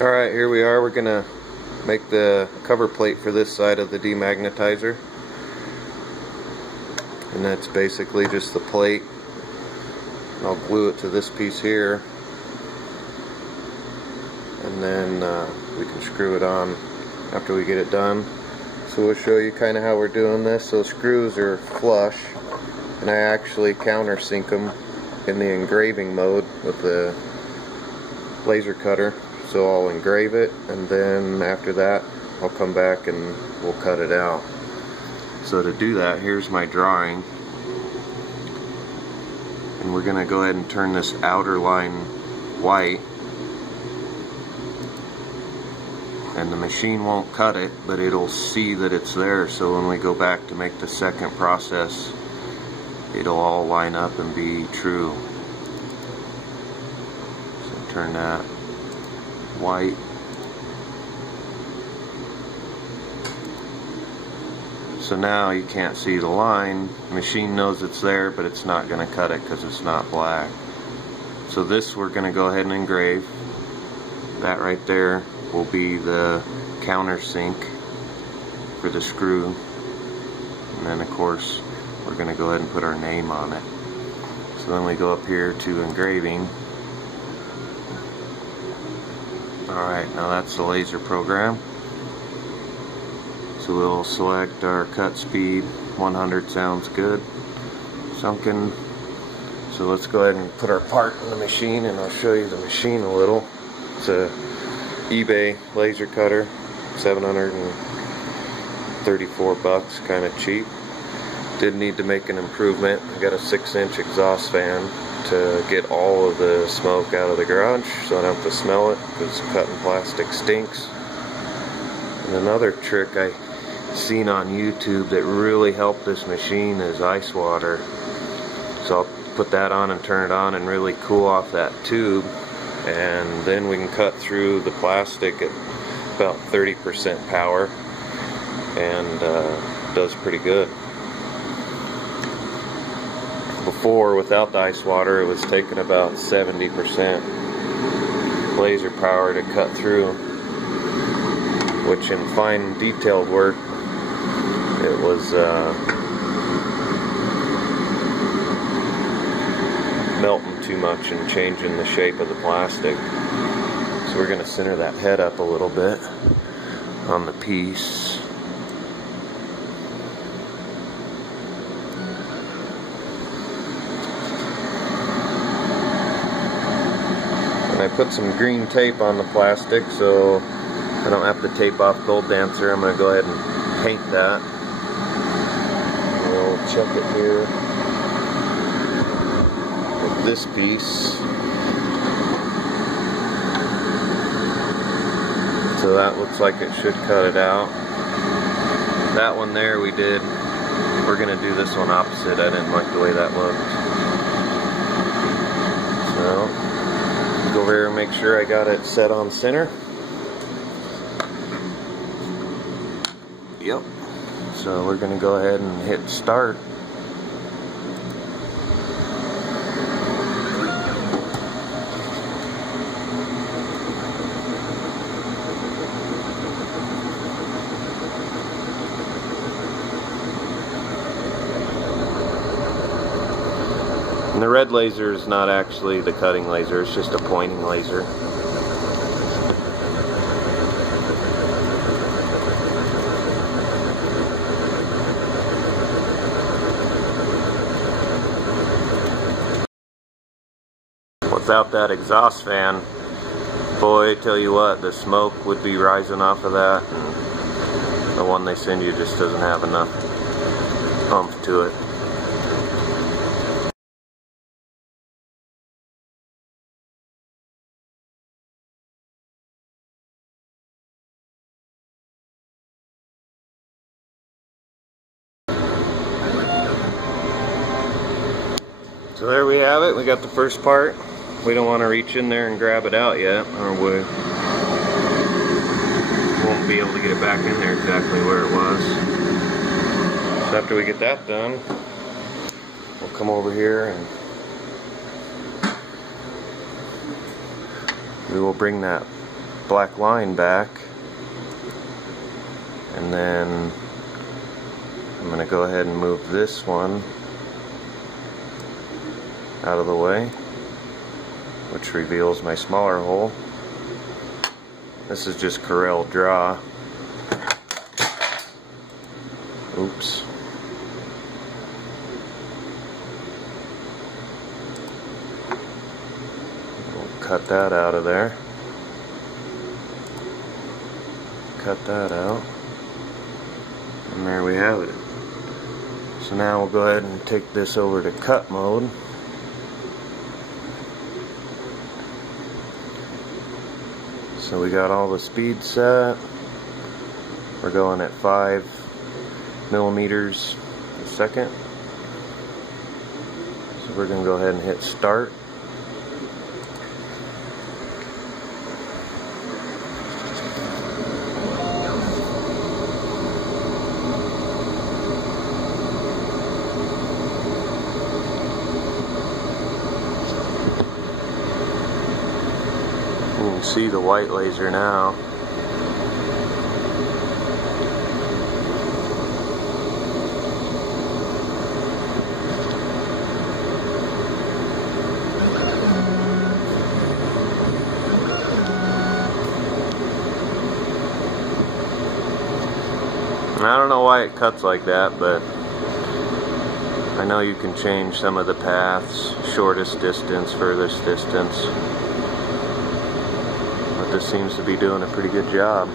Alright, here we are. We're gonna make the cover plate for this side of the demagnetizer. And that's basically just the plate. I'll glue it to this piece here. And then we can screw it on after we get it done. So we'll show you kind of how we're doing this. So screws are flush. And I actually countersink them in the engraving mode with the laser cutter. So I'll engrave it, and then after that I'll come back and we'll cut it out. So to do that, here's my drawing, and we're gonna go ahead and turn this outer line white, and the machine won't cut it, but it'll see that it's there, so when we go back to make the second process, it'll all line up and be true. So turn that white. So now you can't see the line. The machine knows it's there, but it's not going to cut it because it's not black. So this we're going to go ahead and engrave. That right there will be the countersink for the screw. And then of course we're going to go ahead and put our name on it. So then we go up here to engraving. Alright, now that's the laser program. So we'll select our cut speed. 100 sounds good. Sunken. So let's go ahead and put our part in the machine, and I'll show you the machine a little. It's a eBay laser cutter. 734 bucks, kind of cheap. Did need to make an improvement. I got a 6-inch exhaust fan to get all of the smoke out of the garage so I don't have to smell it, because cutting plastic stinks. And another trick I seen on YouTube that really helped this machine is ice water. So I'll put that on and turn it on and really cool off that tube, and then we can cut through the plastic at about 30% power, and does pretty good. Before, without the ice water, it was taking about 70% laser power to cut through, which in fine detailed work it was melting too much and changing the shape of the plastic. So we're going to center that head up a little bit on the piece. I put some green tape on the plastic so I don't have to tape off Gold Dancer. I'm going to go ahead and paint that. We'll check it here with this piece. So that looks like it should cut it out. That one there we did. We're going to do this one opposite. I didn't like the way that looked. So go over here and make sure I got it set on center. Yep. So we're going to go ahead and hit start. And the red laser is not actually the cutting laser, it's just a pointing laser. Without that exhaust fan, boy, I tell you what, the smoke would be rising off of that, and the one they send you just doesn't have enough oomph to it. So there we have it. We got the first part. We don't want to reach in there and grab it out yet, or we won't be able to get it back in there exactly where it was. So after we get that done, we'll come over here and we will bring that black line back, and then I'm going to go ahead and move this one out of the way, which reveals my smaller hole. This is just Corel Draw. Oops. We'll cut that out of there. Cut that out. And there we have it. So now we'll go ahead and take this over to cut mode. So we got all the speed set. We're going at 5 millimeters a second. So we're going to go ahead and hit start. You can see the white laser now. And I don't know why it cuts like that, but I know you can change some of the paths, shortest distance, furthest distance. But this seems to be doing a pretty good job.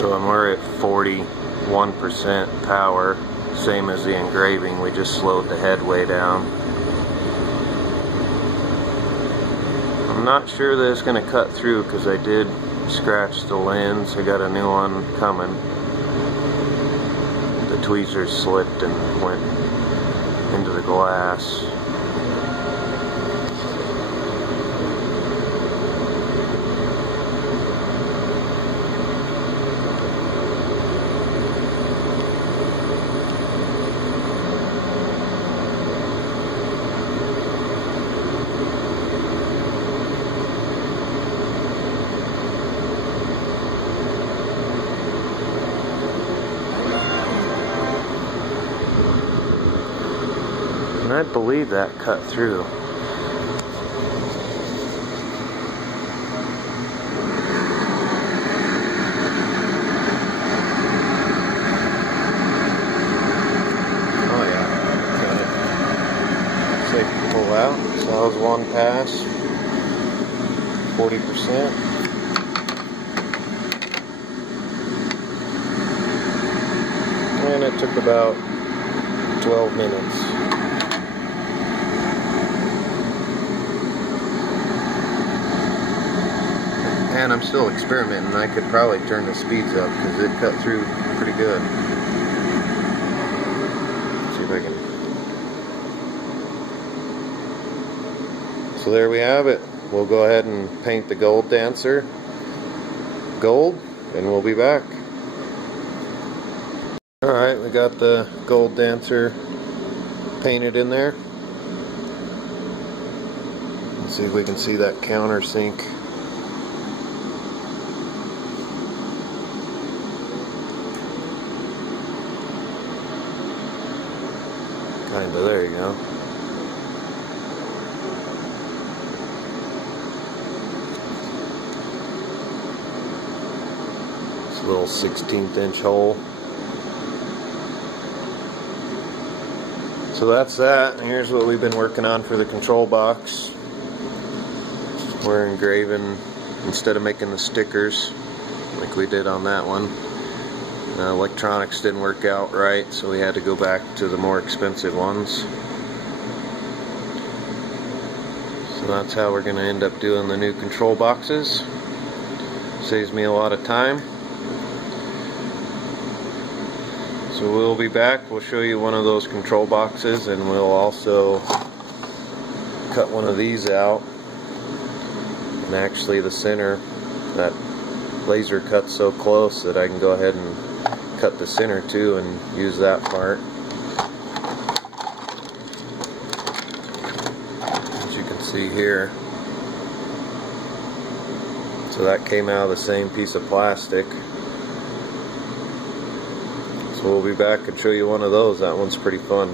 So when we're at 41% power, same as the engraving, we just slowed the head way down. I'm not sure that it's going to cut through because I did scratch the lens. I got a new one coming. The tweezers slipped and went into the glass. And I believe that cut through. Oh yeah, got it. So you pull out. So that was one pass. 40%. And it took about 12 minutes. And I'm still experimenting. I could probably turn the speeds up because it cut through pretty good. Let's see if I can. So there we have it. We'll go ahead and paint the Gold Dancer gold, and we'll be back. Alright, we got the Gold Dancer painted in there. Let's see if we can see that countersink. Kinda, there you go. It's a little 16th inch hole. So that's that. And here's what we've been working on for the control box. We're engraving, instead of making the stickers like we did on that one. Electronics didn't work out right, so we had to go back to the more expensive ones. So that's how we're going to end up doing the new control boxes. Saves me a lot of time. So we'll be back. We'll show you one of those control boxes, and we'll also cut one of these out. And actually the center, that laser cuts so close that I can go ahead and cut the center too and use that part. See here. So that came out of the same piece of plastic. So we'll be back and show you one of those. That one's pretty fun.